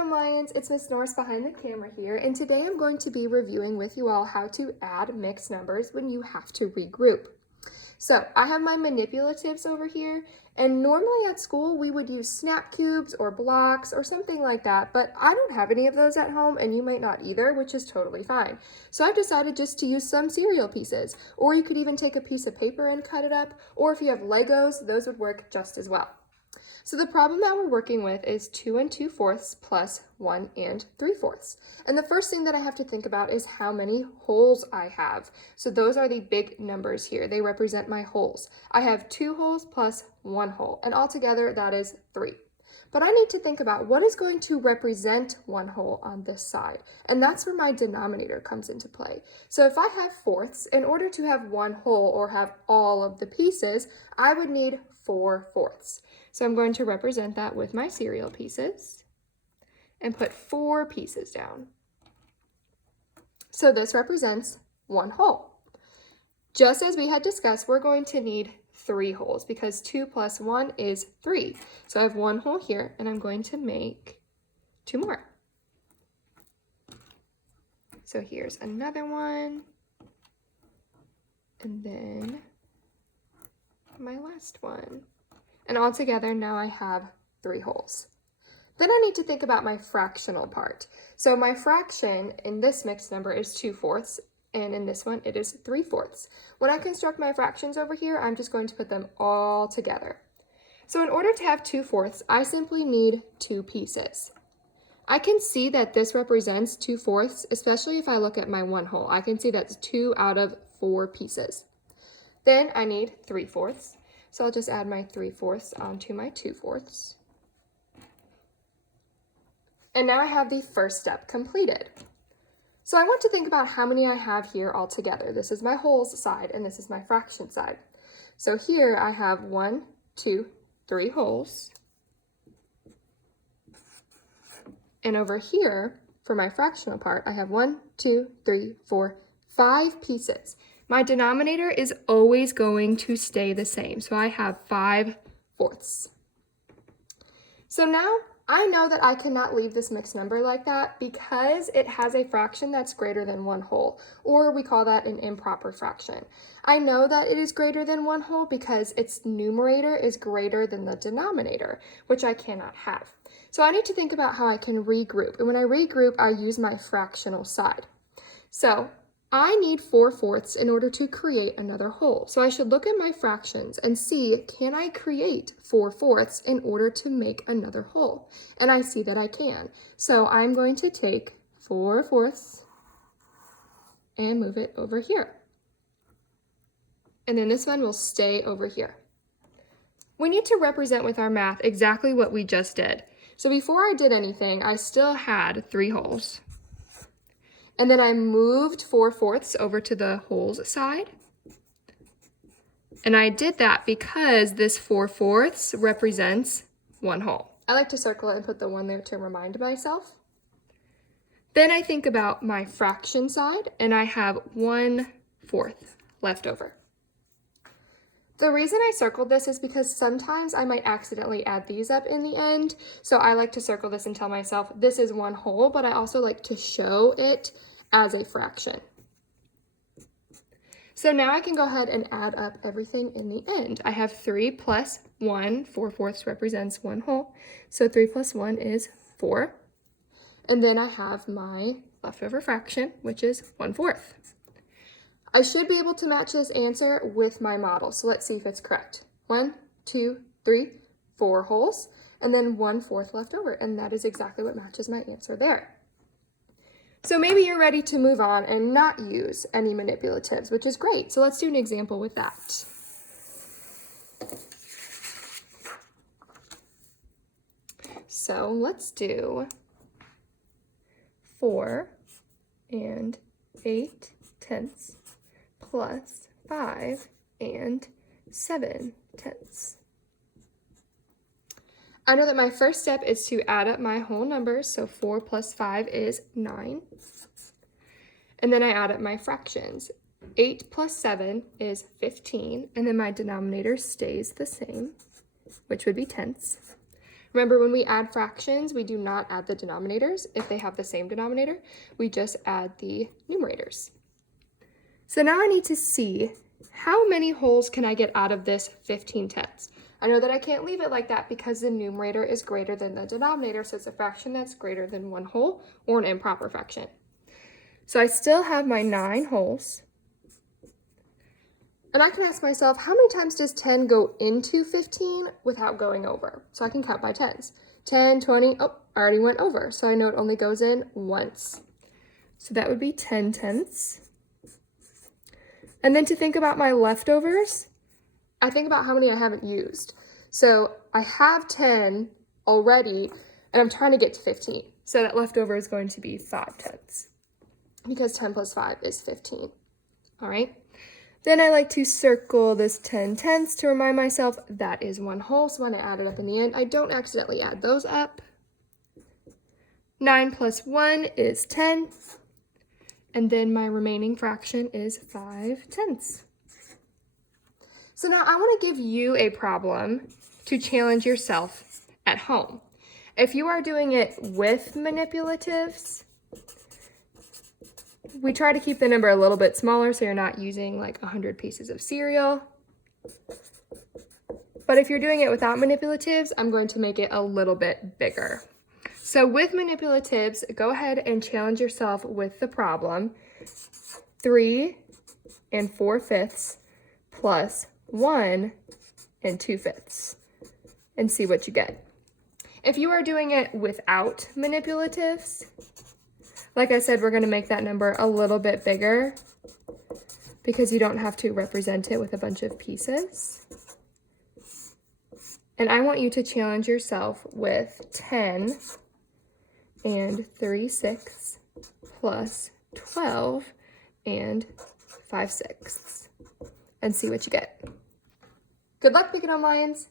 Regrouping Lions, it's Miss Norris behind the camera here, and today I'm going to be reviewing with you all how to add mixed numbers when you have to regroup. So I have my manipulatives over here, and normally at school we would use snap cubes or blocks or something like that, but I don't have any of those at home, and you might not either, which is totally fine. So I've decided just to use some cereal pieces, or you could even take a piece of paper and cut it up, or if you have Legos, those would work just as well. So the problem that we're working with is 2 2/4 plus 1 3/4. And the first thing that I have to think about is how many holes I have. So those are the big numbers here. They represent my holes. I have 2 holes plus 1 hole, and altogether that is 3. But I need to think about what is going to represent 1 hole on this side, and that's where my denominator comes into play. So if I have fourths, in order to have 1 hole or have all of the pieces, I would need 4 fourths. So I'm going to represent that with my cereal pieces and put 4 pieces down. So this represents 1 hole. Just as we had discussed, we're going to need 3 holes because 2 plus 1 is 3. So I have 1 hole here, and I'm going to make 2 more. So here's another one, and then my last one. And all together now I have 3 holes. Then I need to think about my fractional part. So my fraction in this mixed number is 2/4, and in this one it is 3/4. When I construct my fractions over here, I'm just going to put them all together. So in order to have 2/4, I simply need 2 pieces. I can see that this represents 2/4, especially if I look at my 1 hole. I can see that's 2 out of 4 pieces. Then I need 3/4. So I'll just add my 3/4 onto my 2/4. And now I have the first step completed. So I want to think about how many I have here all together. This is my holes side, and this is my fraction side. So here I have 1, 2, 3 holes. And over here, for my fractional part, I have 1, 2, 3, 4, 5 pieces. My denominator is always going to stay the same, so I have 5/4. So now I know that I cannot leave this mixed number like that because it has a fraction that's greater than 1 whole, or we call that an improper fraction. I know that it is greater than 1 whole because its numerator is greater than the denominator, which I cannot have. So I need to think about how I can regroup, and when I regroup, I use my fractional side. So I need 4/4 in order to create another whole. So I should look at my fractions and see, can I create 4/4 in order to make another whole? And I see that I can. So I'm going to take 4/4 and move it over here. And then this one will stay over here. We need to represent with our math exactly what we just did. So before I did anything, I still had 3 holes. And then I moved 4/4 over to the holes side. And I did that because this 4/4 represents 1 hole. I like to circle it and put the 1 there to remind myself. Then I think about my fraction side, and I have 1/4 left over. The reason I circled this is because sometimes I might accidentally add these up in the end. So I like to circle this and tell myself this is 1 whole, but I also like to show it as a fraction. So now I can go ahead and add up everything in the end. I have 3 plus 1, 4/4 represents 1 whole. So 3 plus 1 is 4. And then I have my leftover fraction, which is 1/4. I should be able to match this answer with my model. So let's see if it's correct. 1, 2, 3, 4 holes, and then 1/4 left over. And that is exactly what matches my answer there. So maybe you're ready to move on and not use any manipulatives, which is great. So let's do an example with that. So let's do 4 8/10 plus 5 7/10. I know that my first step is to add up my whole numbers, so 4 plus 5 is 9. And then I add up my fractions. 8 plus 7 is 15, and then my denominator stays the same, which would be tenths. Remember, when we add fractions, we do not add the denominators if they have the same denominator. We just add the numerators. So now I need to see how many wholes can I get out of this 15/10. I know that I can't leave it like that because the numerator is greater than the denominator, so it's a fraction that's greater than 1 whole, or an improper fraction. So I still have my 9 wholes. And I can ask myself, how many times does 10 go into 15 without going over? So I can count by 10s. 10, 20, oh, I already went over. So I know it only goes in once. So that would be 10/10. And then to think about my leftovers, I think about how many I haven't used. So I have 10 already, and I'm trying to get to 15. So that leftover is going to be 5/10, because 10 plus 5 is 15. All right. Then I like to circle this 10/10 to remind myself that is 1 whole. So when I add it up in the end, I don't accidentally add those up. 9 plus 1 is 10. And then my remaining fraction is 5/10. So now I want to give you a problem to challenge yourself at home. If you are doing it with manipulatives, we try to keep the number a little bit smaller so you're not using like 100 pieces of cereal. But if you're doing it without manipulatives, I'm going to make it a little bit bigger. So with manipulatives, go ahead and challenge yourself with the problem 3 4/5 plus 1 2/5 and see what you get. If you are doing it without manipulatives, like I said, we're going to make that number a little bit bigger because you don't have to represent it with a bunch of pieces. And I want you to challenge yourself with 10 3/6 plus 12 5/6 and see what you get. Good luck picking on lions.